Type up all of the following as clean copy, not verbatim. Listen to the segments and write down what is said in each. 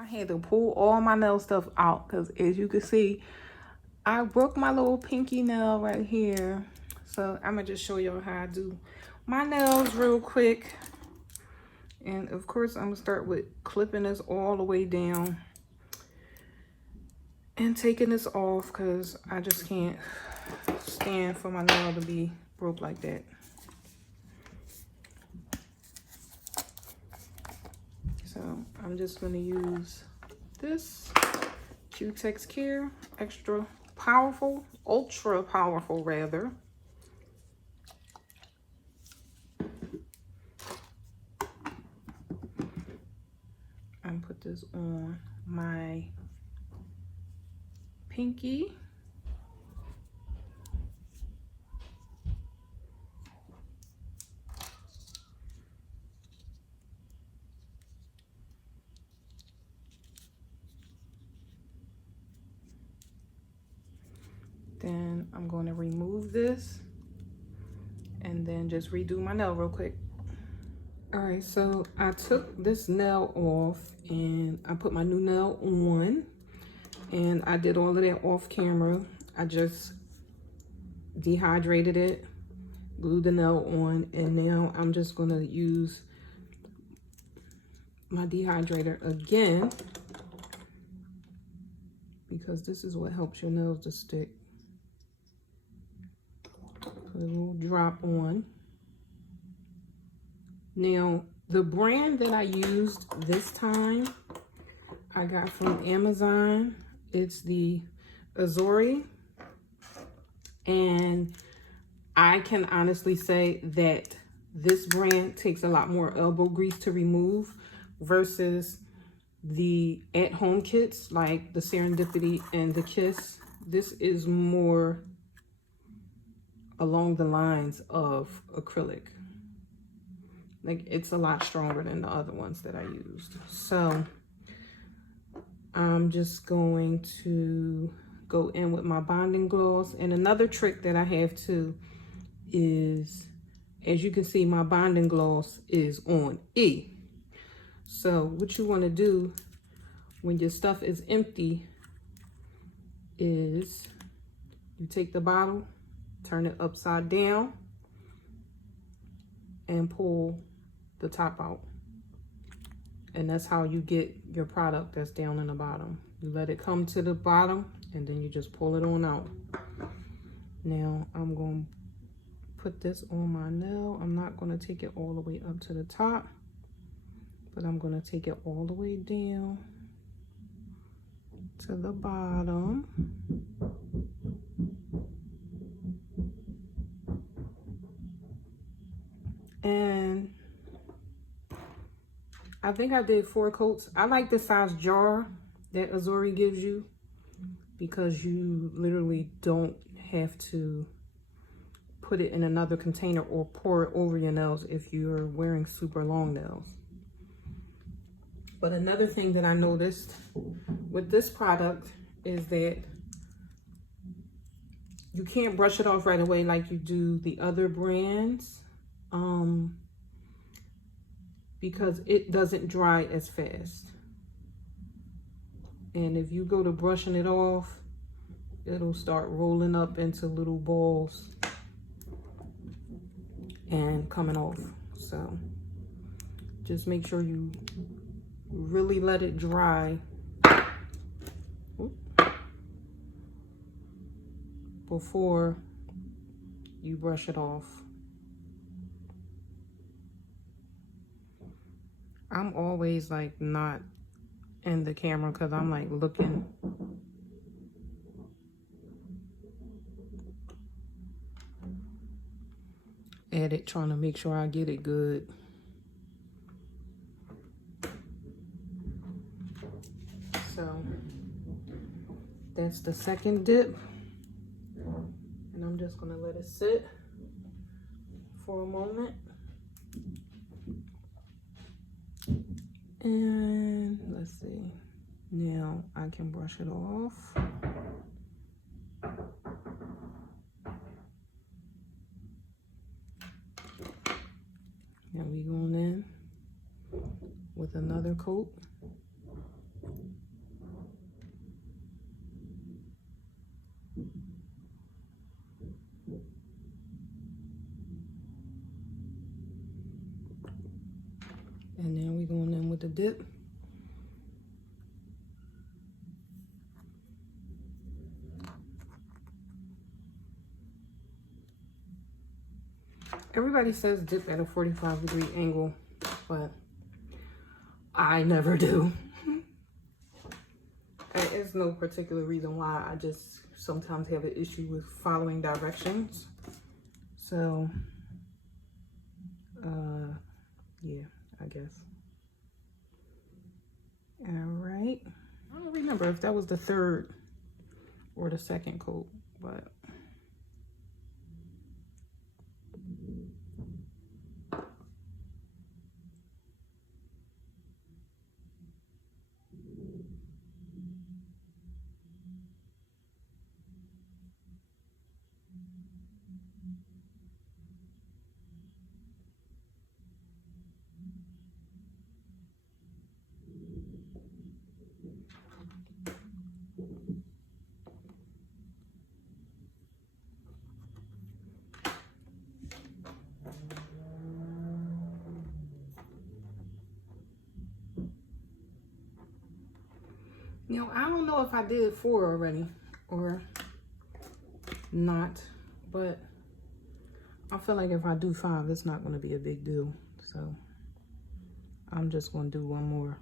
I had to pull all my nail stuff out because, as you can see, I broke my little pinky nail right here. So I'm gonna just show y'all how I do my nails real quick. And of course, I'm gonna start with clipping this all the way down and taking this off because I just can't stand for my nail to be broke like that. So I'm just gonna use this Q-Tex Care extra powerful, ultra powerful rather. And put this on my pinky. Then I'm going to remove this and then just redo my nail real quick. All right, so I took this nail off and I put my new nail on, and I did all of that off camera. I just dehydrated it, glued the nail on, and now I'm just gonna use my dehydrator again because this is what helps your nails to stick. Put a little drop on. Now, the brand that I used this time, I got from Amazon. It's the Azure. And I can honestly say that this brand takes a lot more elbow grease to remove versus the at-home kits like the Serendipity and the Kiss. This is more along the lines of acrylic. Like, it's a lot stronger than the other ones that I used. So I'm just going to go in with my bonding gloss. And another trick that I have too is, as you can see, my bonding gloss is on E. So what you want to do when your stuff is empty is you take the bottle, turn it upside down, and pull the top out. And that's how you get your product that's down in the bottom. You let it come to the bottom and then you just pull it on out. Now I'm going to put this on my nail. I'm not going to take it all the way up to the top, but I'm going to take it all the way down to the bottom. And I think I did 4 coats. I like the size jar that Azure gives you because you literally don't have to put it in another container or pour it over your nails if you're wearing super long nails. But another thing that I noticed with this product is that you can't brush it off right away like you do the other brands, because it doesn't dry as fast. And if you go to brushing it off, it'll start rolling up into little balls and coming off. So just make sure you really let it dry before you brush it off. I'm always like not in the camera because I'm like looking at it, trying to make sure I get it good. So that's the second dip, and I'm just gonna let it sit for a moment. And let's see, now I can brush it off. Now we going in with another coat. the dip. Everybody says dip at a 45-degree angle, but I never do. There's no particular reason why. I just sometimes have an issue with following directions. So, yeah, I guess. All right. I don't remember if that was the third or the second coat, but you know, I don't know if I did 4 already or not, but I feel like if I do 5, it's not going to be a big deal. So I'm just going to do 1 more.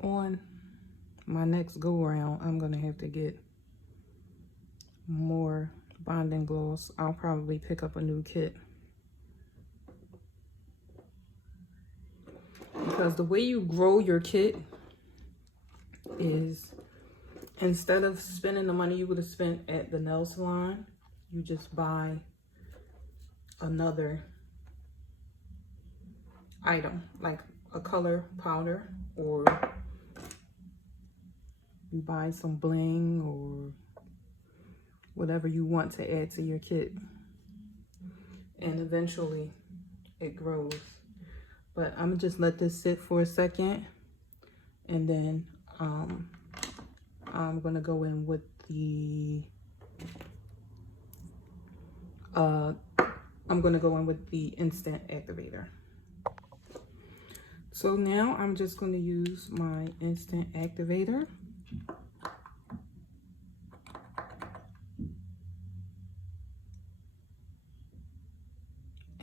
On my next go around, I'm gonna have to get more bonding gloss. I'll probably pick up a new kit, because the way you grow your kit is, instead of spending the money you would have spent at the nail salon, you just buy another item, like a color powder, or you buy some bling or whatever you want to add to your kit, and eventually it grows. But I'm gonna just let this sit for a second, and then I'm gonna go in with the instant activator. So now I'm just going to use my instant activator.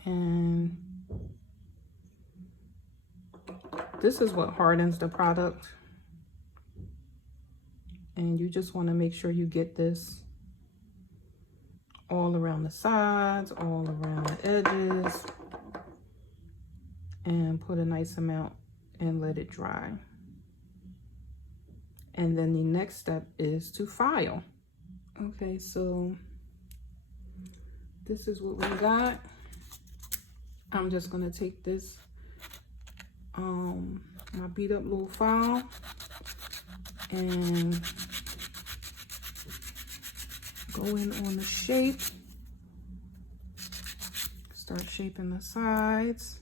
And this is what hardens the product. And you just want to make sure you get this all around the sides, all around the edges, and put a nice amount and let it dry. And then the next step is to file. Okay, so this is what we got. I'm just gonna take this, my beat up little file, and go in on the shape, start shaping the sides.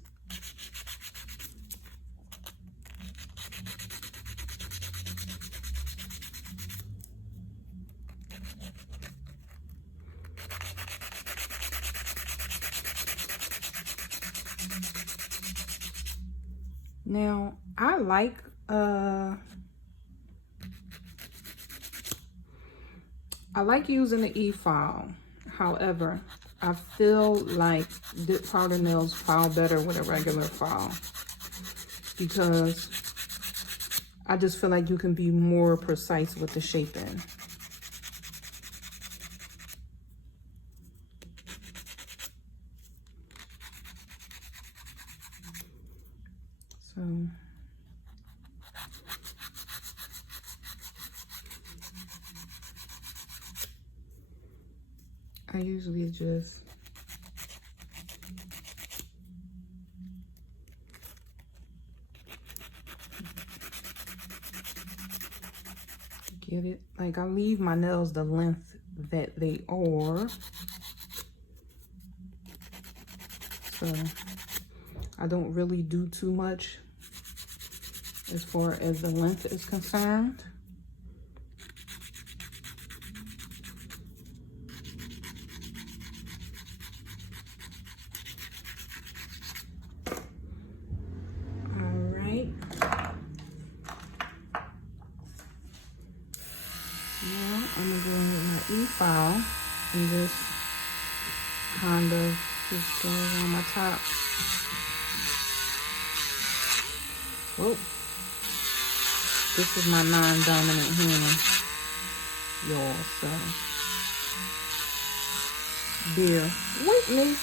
Now, I like using the e-file. However, I feel like dip powder nails file better with a regular file, because I just feel like you can be more precise with the shaping. So I usually just get it, like I leave my nails the length that they are. So I don't really do too much as far as the length is concerned. Alright. Now I'm gonna go in with my e-file and just kind of just go around my top. Whoa. This is my non-dominant hand, y'all, so bear with me.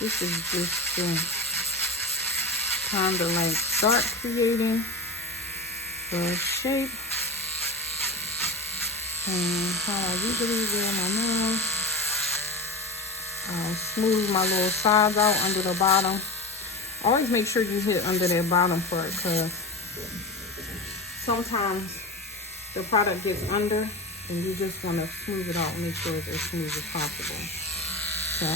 This is just kind of like start creating the shape and how I usually wear my nails. I'll smooth my little sides out under the bottom. Always make sure you hit under that bottom part because sometimes the product gets under and you just want to smooth it out and make sure it's as smooth as possible. So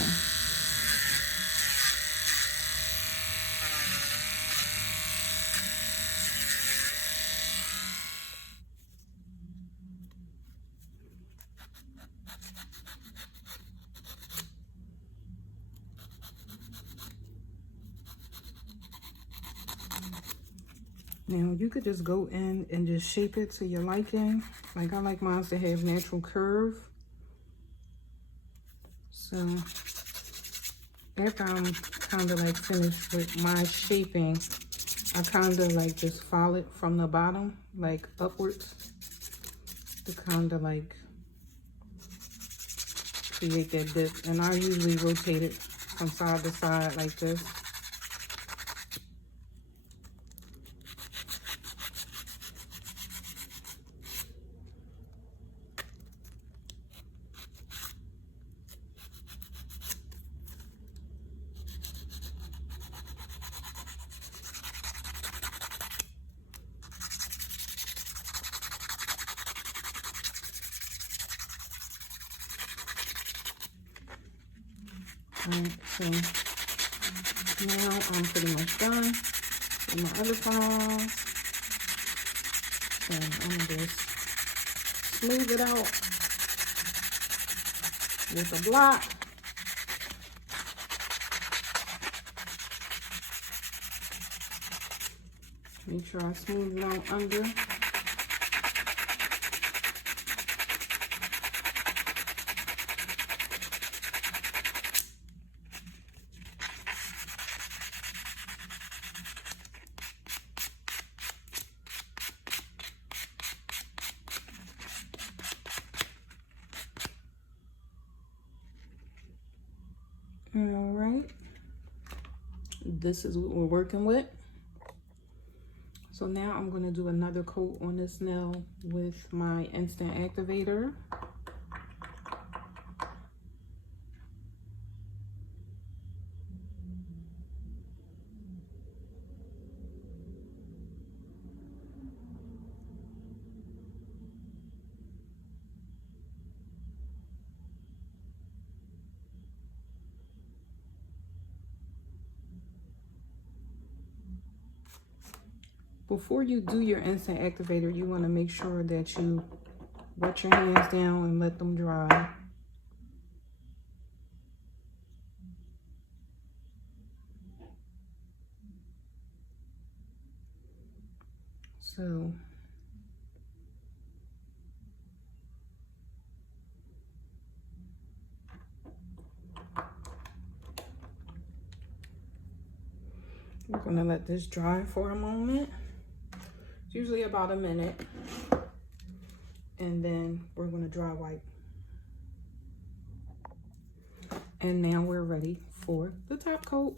now you could just go in and just shape it to your liking. Like I like mine to have natural curve. So after I'm kind of like finished with my shaping, I kind of like just file it from the bottom, like upwards, to kind of like create that dip. And I usually rotate it from side to side like this. Alright, so now I'm pretty much done with my other files. So I'm gonna just smooth it out with a block. Make sure I smooth it out under. All right, this is what we're working with. So now I'm going to do another coat on this nail with my instant activator. Before you do your instant activator, you want to make sure that you wet your hands down and let them dry. So we're going to let this dry for a moment. It's usually about a minute. And then we're gonna dry wipe. And now we're ready for the top coat.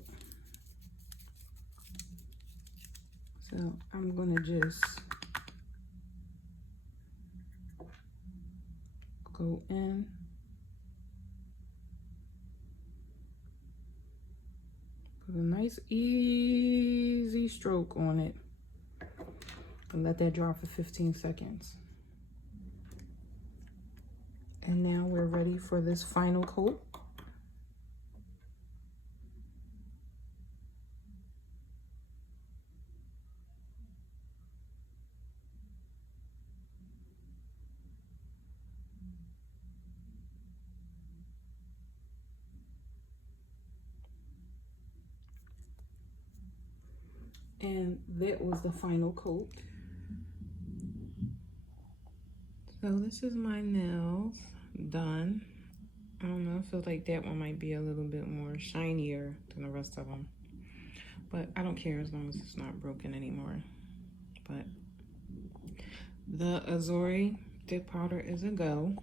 So I'm gonna just go in. Put a nice easy stroke on it. And let that dry for 15 seconds. And now we're ready for this final coat. And that was the final coat. So this is my nails done. I don't know, I feel like that one might be a little bit more shinier than the rest of them. But I don't care as long as it's not broken anymore. But the Azure dip powder is a go.